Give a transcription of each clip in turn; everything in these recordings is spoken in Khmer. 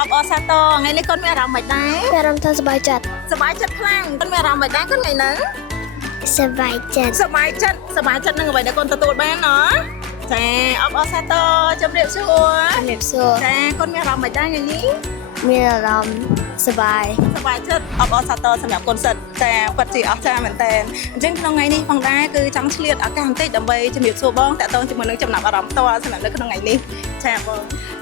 อบอสตอไงนี่คนมีอารมณ์แบบไหน มีอารมณ์สบายจัด สบายจัดคลั่งคนมีอารมณ์แบบไหนคนไงนั้น สบายจัด สบายจัดนั่งไปเดี๋ยวคนตัวบ้านเนาะใช่อบอสตอจำเรียบชัว เน็บซัว ใช่คนมีอารมณ์แบบไหนอย่างนี้ มีอารมณ์สบาย สบายจัดอบอสตอสำหรับคนสัตว์แต่ปัจจัยออกจากเหมือนแต่จึงក្នុងថ្ងៃនេះផងដែរគឺចង់ឆ្លៀតឱកាសបន្តិចដើម្បីជំរាបសួរបងតើតើជាមួយនឹងចំណាប់អារម្មណ៍ផ្ទាល់សម្រាប់នៅក្នុងថ្ងៃនេះចាបង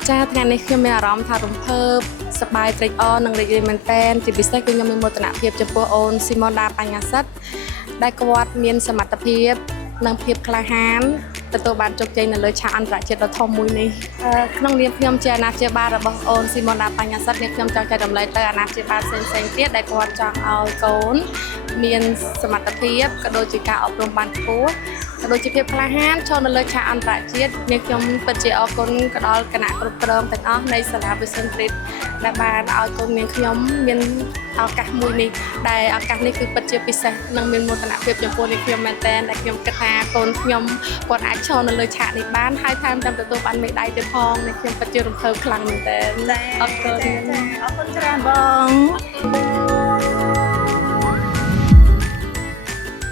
ចាថ្ងៃនេះខ្ញុំមានអារម្មណ៍ថារំភើបសប្បាយត្រេកអរនិងរីករាយមែនទែនជាពិសេសគឺខ្ញុំមានមោទនភាពចំពោះអូនស៊ីម៉ូនដាបញ្ញាសិទ្ធដែលគាត់មានសមត្ថភាពនិងភាពក្លាហានទទួលបានជោគជ័យនៅលើឆាកអន្តរជាតិដ៏ធំមួយនេះក្នុងនាមខ្ញុំជាអាណាព្យាបាលរបស់អូនស៊ីម៉ូនដាបញ្ញាសិទ្ធនេះខ្ញុំចង់ចែករំលែកទៅអាណាព្យាបាលផ្សេងៗទៀតដែលគាត់ចង់ឲ្យកូនមានសមត្ថភាពក៏ដូចជាការអប់រំបានខ្ពស់ក៏ដូចជាភាពក្លាហានឈរនៅលើឆាកអន្តរជាតិនេះខ្ញុំពិតជាអរគុណក៏ដល់គណៈគ្រប់គ្រងទាំងអស់នៃសាលា Vision Trade ដែលបានឲ្យកូននាងខ្ញុំមានឱកាសមួយនេះដែលឱកាសនេះគឺពិតជាពិសេសនិងមានមោទនភាពចំពោះនាងខ្ញុំមែនទែនដែលខ្ញុំគិតថាកូនខ្ញុំគាត់អាចឈរនៅលើឆាកនេះបានហើយថែមទាំងទទួលបានមេដាយទៀតផងនាងខ្ញុំពិតជារំភើបខ្លាំងមែនទែនអរគុណ អរគុណច្រើនបង